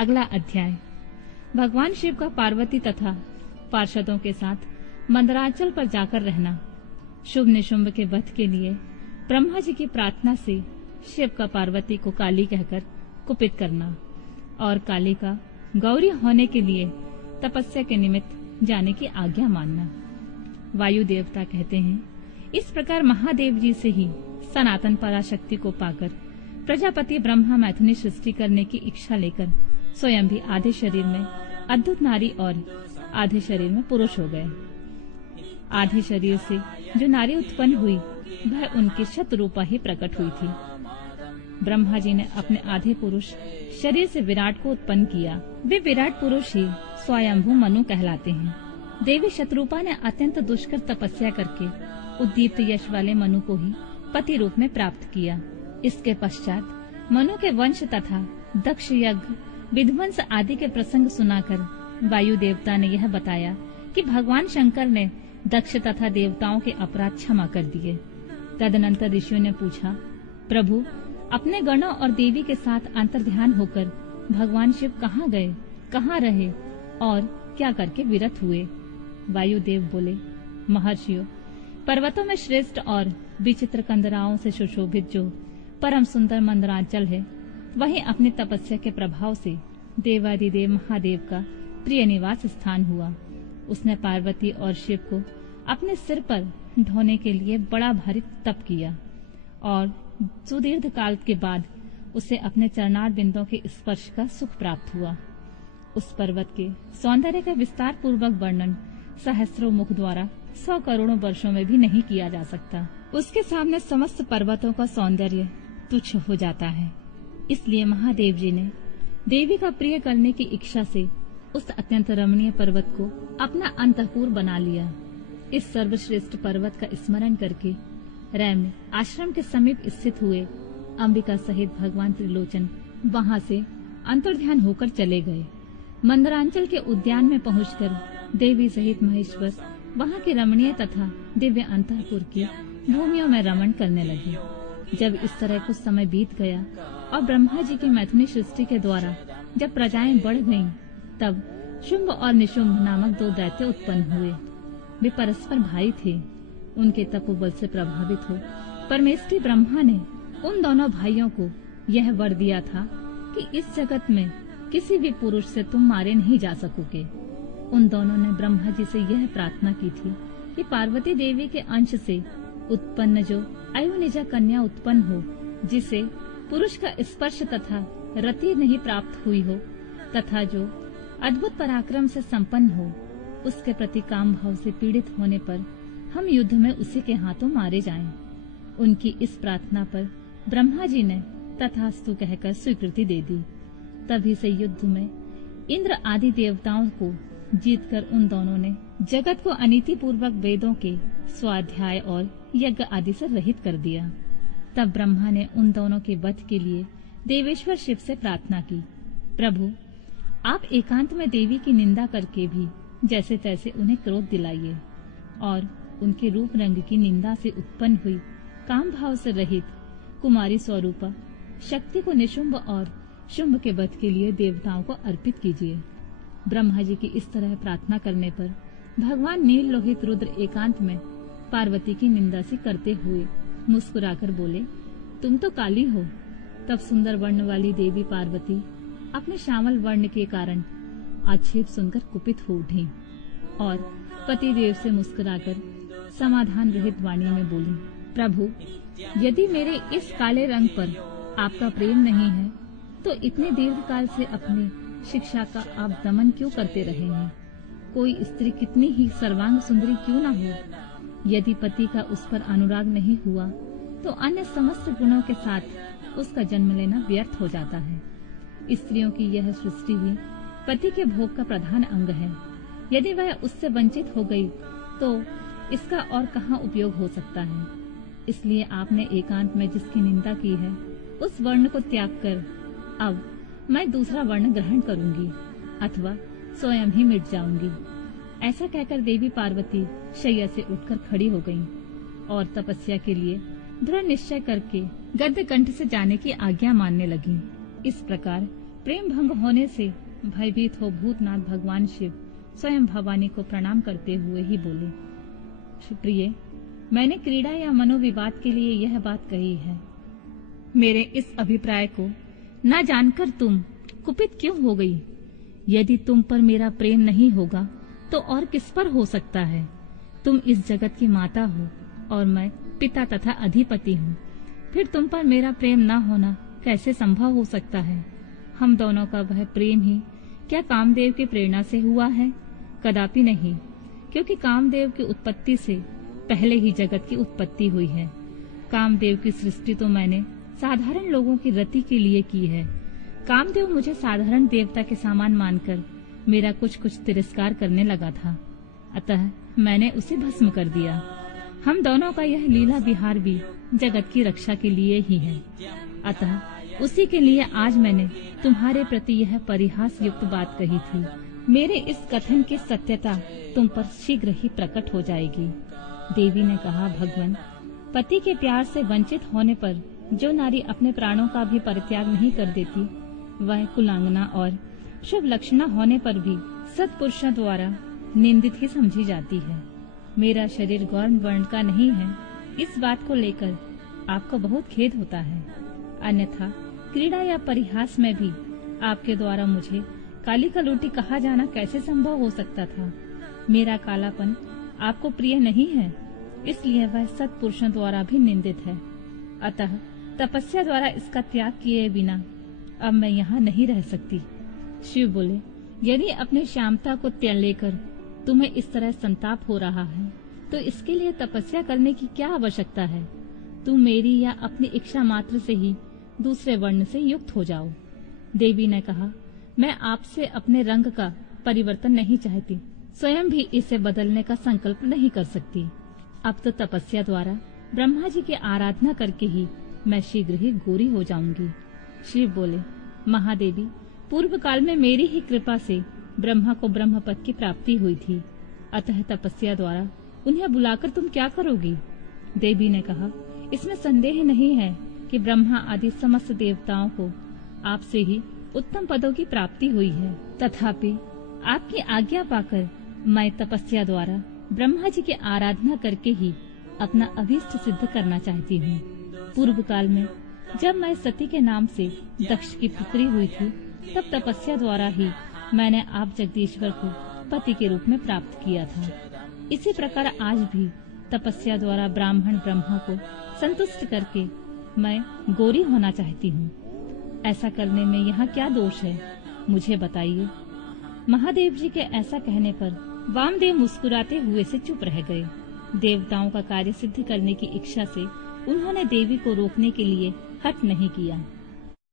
अगला अध्याय। भगवान शिव का पार्वती तथा पार्षदों के साथ मंदराचल पर जाकर रहना। शुभ निशुंभ के वध के लिए ब्रह्मा जी की प्रार्थना से शिव का पार्वती को काली कहकर कुपित करना और काली का गौरी होने के लिए तपस्या के निमित्त जाने की आज्ञा मानना। वायु देवता कहते हैं, इस प्रकार महादेव जी से ही सनातन पराशक्ति को पाकर प्रजापति ब्रह्मा मैथुनी सृष्टि करने की इच्छा लेकर स्वयं भी आधे शरीर में अद्भुत नारी और आधे शरीर में पुरुष हो गए। आधे शरीर से जो नारी उत्पन्न हुई वह उनकी शतरूपा ही प्रकट हुई थी। ब्रह्मा जी ने अपने आधे पुरुष शरीर से विराट को उत्पन्न किया। वे विराट पुरुष ही स्वयंभू मनु कहलाते हैं। देवी शतरूपा ने अत्यंत दुष्कर तपस्या करके उद्दीप्त यश वाले मनु को ही पति रूप में प्राप्त किया। इसके पश्चात मनु के वंश तथा दक्ष यज्ञ विध्वंस आदि के प्रसंग सुनाकर वायु देवता ने यह बताया कि भगवान शंकर ने दक्ष तथा देवताओं के अपराध क्षमा कर दिए। तदनंतर ऋषियों ने पूछा, प्रभु अपने गणों और देवी के साथ अंतर्ध्यान होकर भगवान शिव कहाँ गए, कहाँ रहे और क्या करके विरत हुए। वायुदेव बोले, महर्षियों, पर्वतों में श्रेष्ठ और विचित्र कंदराओं से सुशोभित जो परम सुंदर मंदराचल है, वहीं अपनी तपस्या के प्रभाव से देवादिदेव महादेव का प्रिय निवास स्थान हुआ। उसने पार्वती और शिव को अपने सिर पर ढोने के लिए बड़ा भारी तप किया और सुदीर्घ काल के बाद उसे अपने चरणार बिंदों के स्पर्श का सुख प्राप्त हुआ। उस पर्वत के सौंदर्य का विस्तार पूर्वक वर्णन सहस्रों मुख द्वारा 100 करोड़ों वर्षों में भी नहीं किया जा सकता। उसके सामने समस्त पर्वतों का सौंदर्य तुच्छ हो जाता है। इसलिए महादेव जी ने देवी का प्रिय करने की इच्छा से उस अत्यंत रमणीय पर्वत को अपना अंतःपुर बना लिया। इस सर्वश्रेष्ठ पर्वत का स्मरण करके रैम आश्रम के समीप स्थित हुए अंबिका सहित भगवान त्रिलोचन वहां से अंतर्ध्यान होकर चले गए। मंदरांचल के उद्यान में पहुंचकर देवी सहित महेश्वर वहां के रमणीय तथा दिव्य अंतःपुर की भूमियों में रमण करने लगे। जब इस तरह कुछ समय बीत गया और ब्रह्मा जी की मैथुनी सृष्टि के द्वारा जब प्रजाएं बढ़ गईं, तब शुंभ और निशुंभ नामक 2 दैत्य उत्पन्न हुए। वे परस्पर भाई थे। उनके तपोबल से प्रभावित हो परमेष्ठी ब्रह्मा ने उन दोनों भाइयों को यह वर दिया था कि इस जगत में किसी भी पुरुष से तुम मारे नहीं जा सकोगे। उन दोनों ने ब्रह्मा जी से यह प्रार्थना की थी कि पार्वती देवी के अंश से उत्पन्न जो अयोनिजा कन्या उत्पन्न हो, जिसे पुरुष का स्पर्श तथा रति नहीं प्राप्त हुई हो तथा जो अद्भुत पराक्रम से संपन्न हो, उसके प्रति काम भाव से पीड़ित होने पर हम युद्ध में उसी के हाथों मारे जाएं। उनकी इस प्रार्थना पर ब्रह्मा जी ने तथास्तु कहकर स्वीकृति दे दी। तभी से युद्ध में इंद्र आदि देवताओं को जीतकर उन दोनों ने जगत को अनीति पूर्वक वेदों के स्वाध्याय और यज्ञ आदि से रहित कर दिया। तब ब्रह्मा ने उन दोनों के वध के लिए देवेश्वर शिव से प्रार्थना की, प्रभु आप एकांत में देवी की निंदा करके भी जैसे तैसे उन्हें क्रोध दिलाइए और उनके रूप रंग की निंदा से उत्पन्न हुई काम भाव से रहित कुमारी स्वरूपा शक्ति को निशुंभ और शुंभ के वध के लिए देवताओं को अर्पित कीजिए। ब्रह्मा जी की इस तरह प्रार्थना करने पर भगवान नील लोहित रुद्र एकांत में पार्वती की निंदा सी करते हुए मुस्कुराकर बोले, तुम तो काली हो। तब सुंदर वर्ण वाली देवी पार्वती अपने श्यामल वर्ण के कारण आक्षेप सुनकर कुपित हो उठी और पति देव से मुस्कुराकर समाधान रहित वाणी में बोली, प्रभु यदि मेरे इस काले रंग पर आपका प्रेम नहीं है तो इतने दीर्घ काल से अपनी शिक्षा का आप दमन क्यों करते रहे हैं। कोई स्त्री कितनी ही सर्वांग सुंदरी क्यों न हो, यदि पति का उस पर अनुराग नहीं हुआ तो अन्य समस्त गुणों के साथ उसका जन्म लेना व्यर्थ हो जाता है। स्त्रियों की यह सृष्टि ही पति के भोग का प्रधान अंग है। यदि वह उससे वंचित हो गई तो इसका और कहाँ उपयोग हो सकता है। इसलिए आपने एकांत में जिसकी निंदा की है उस वर्ण को त्याग कर अब मैं दूसरा वर्ण ग्रहण करूंगी अथवा स्वयं ही मिट जाऊंगी। ऐसा कहकर देवी पार्वती शैया से उठकर खड़ी हो गईं और तपस्या के लिए दृढ़ निश्चय करके गद्य कंठ से जाने की आज्ञा मानने लगी। इस प्रकार प्रेम भंग होने से भयभीत हो भूतनाथ भगवान शिव स्वयं भवानी को प्रणाम करते हुए ही बोले, प्रिय, मैंने क्रीड़ा या मनोविवाद के लिए यह बात कही है। मेरे इस अभिप्राय को न जानकर तुम कुपित क्यों हो गई? यदि तुम पर मेरा प्रेम नहीं होगा तो और किस पर हो सकता है? तुम इस जगत की माता हो और मैं पिता तथा अधिपति हूँ। फिर तुम पर मेरा प्रेम न होना कैसे संभव हो सकता है? हम दोनों का वह प्रेम ही क्या कामदेव की प्रेरणा से हुआ है? कदापि नहीं, क्योंकि कामदेव की उत्पत्ति से पहले ही जगत की उत्पत्ति हुई है। कामदेव की सृष्टि तो मैंने साधारण लोगों की रति के लिए की है। कामदेव मुझे साधारण देवता के समान मानकर मेरा कुछ कुछ तिरस्कार करने लगा था, अतः मैंने उसे भस्म कर दिया। हम दोनों का यह लीला विहार भी जगत की रक्षा के लिए ही है, अतः उसी के लिए आज मैंने तुम्हारे प्रति यह परिहास युक्त बात कही थी। मेरे इस कथन की सत्यता तुम पर शीघ्र ही प्रकट हो जाएगी। देवी ने कहा, भगवान, पति के प्यार से वंचित होने पर जो नारी अपने प्राणों का भी परित्याग नहीं कर देती, वह कुलांगना और शुभ लक्षणा होने पर भी सत्पुरुषों द्वारा निंदित ही समझी जाती है। मेरा शरीर गौर वर्ण का नहीं है, इस बात को लेकर आपको बहुत खेद होता है। अन्यथा क्रीड़ा या परिहास में भी आपके द्वारा मुझे काली कलूटी कहा जाना कैसे संभव हो सकता था? मेरा कालापन आपको प्रिय नहीं है, इसलिए वह सत्पुरुषों द्वारा भी निंदित है। अतः तपस्या द्वारा इसका त्याग किए बिना अब मैं यहाँ नहीं रह सकती। शिव बोले, यदि अपनी श्यामता को त्याग लेकर तुम्हें इस तरह संताप हो रहा है तो इसके लिए तपस्या करने की क्या आवश्यकता है? तुम मेरी या अपनी इच्छा मात्र से ही दूसरे वर्ण से युक्त हो जाओ। देवी ने कहा, मैं आपसे अपने रंग का परिवर्तन नहीं चाहती, स्वयं भी इसे बदलने का संकल्प नहीं कर सकती। अब तो तपस्या द्वारा ब्रह्मा जी की आराधना करके ही मैं शीघ्र ही गोरी हो जाऊंगी। शिव बोले, महादेवी, पूर्व काल में मेरी ही कृपा से ब्रह्मा को ब्रह्म पद की प्राप्ति हुई थी, अतः तपस्या द्वारा उन्हें बुलाकर तुम क्या करोगी? देवी ने कहा, इसमें संदेह नहीं है कि ब्रह्मा आदि समस्त देवताओं को आपसे ही उत्तम पदों की प्राप्ति हुई है। तथापि आपकी आज्ञा पाकर मैं तपस्या द्वारा ब्रह्मा जी की आराधना करके ही अपना अभीष्ट सिद्ध करना चाहती हूँ। पूर्व काल में जब मैं सती के नाम से दक्ष की पुत्री हुई थी, तब तपस्या द्वारा ही मैंने आप जगदीश्वर को पति के रूप में प्राप्त किया था। इसी प्रकार आज भी तपस्या द्वारा ब्राह्मण ब्रह्मा को संतुष्ट करके मैं गोरी होना चाहती हूँ। ऐसा करने में यहाँ क्या दोष है, मुझे बताइए। महादेव जी के ऐसा कहने पर वामदेव मुस्कुराते हुए से चुप रह गए। देवताओं का कार्य सिद्ध करने की इच्छा से उन्होंने देवी को रोकने के लिए हठ नहीं किया।